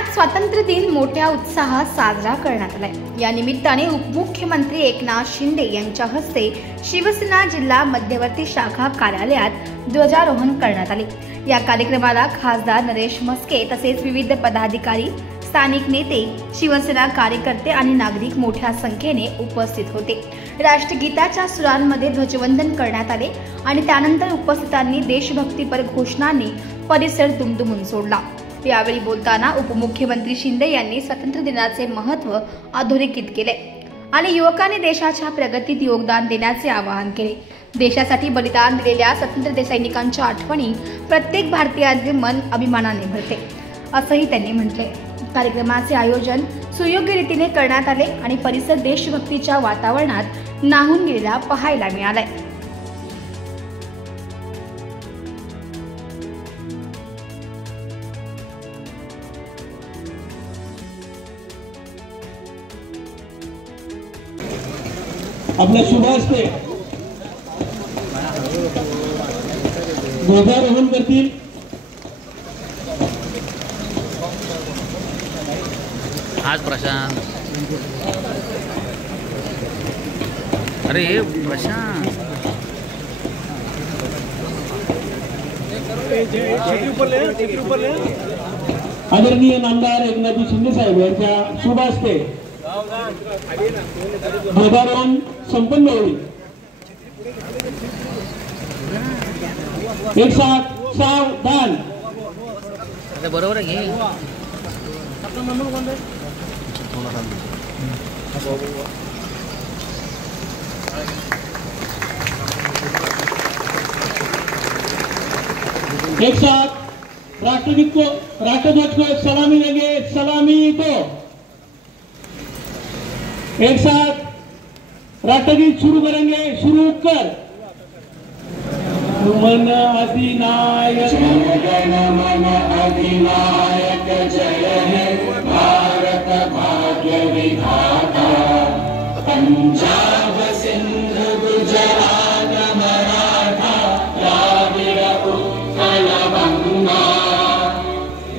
ठाण्यात स्वातंत्र्य दिन मोठ्या उत्साहात साजरा करण्यात आलाय। या निमित्ताने उपमुख्यमंत्री एकनाथ शिंदे यांच्या हस्ते शिवसेना जिल्हा मध्यवर्ती शाखा कार्यालयात ध्वजारोहण करण्यात आले। या कार्यक्रमाला खासदार नरेश म्हस्के तसेच विविध पदाधिकारी, स्थानिक नेते, शिवसेना कार्यकर्ते आणि नागरिक मोठ्या संख्येने उपस्थित होते। राष्ट्रगीताच्या सुरांमध्ये ध्वजवंदन करण्यात आले आणि त्यानंतर उपस्थितांनी देशभक्तीपर घोषणांनी परिसर दुमदुमून सोडला। यावेळी बोलताना उपमुख्यमंत्री शिंदे यांनी स्वातंत्र्य दिनाचे महत्त्व अधोरेखित केले आणि युवकांनी देशाच्या प्रगतीत योगदान देण्याचे आवाहन केले। देशासाठी बलिदान दिलेल्या स्वातंत्र्य सैनिकांच्या आठवणी प्रत्येक भारतीयाचे मन अभिमानाने भरते, असंही त्यांनी म्हटले। कार्यक्रमाचे आयोजन सुयोग्य रीतीने करण्यात आले आणि परिसर देशभक्तीच्या वातावरणात न्हाऊन गेलेला पाहायला मिळाला। आपल्या शुभ हस्ते ध्वजारोहण करतील आज प्रशांत। अरे प्रशांत आदरणीय नामदार एकनाथ शिंदे साहेब यांच्या शुभ हस्ते ध्वजारोहण संपन्न होईल। एक साथ सावधान। बरोबर आहे की एक साथ राष्ट्रध्वज को एक सलामी देंगे। सलामी दो। एक साथ राष्ट्रगीत शुरू करेंगे। शुरू कर। मन अधिनायक जन मन अधिनायक जय हे भारत भाग्य विधाता। पंजाब सिंध गुजरात मराठा द्राविड उत्कल गंगा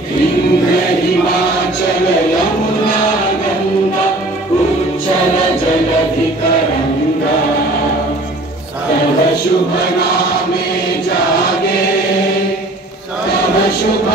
विंध्य हिमाचल यमुना गंगा उच्चल जलधि तरंगा। तव शुभ नामे जागे, तव शुभ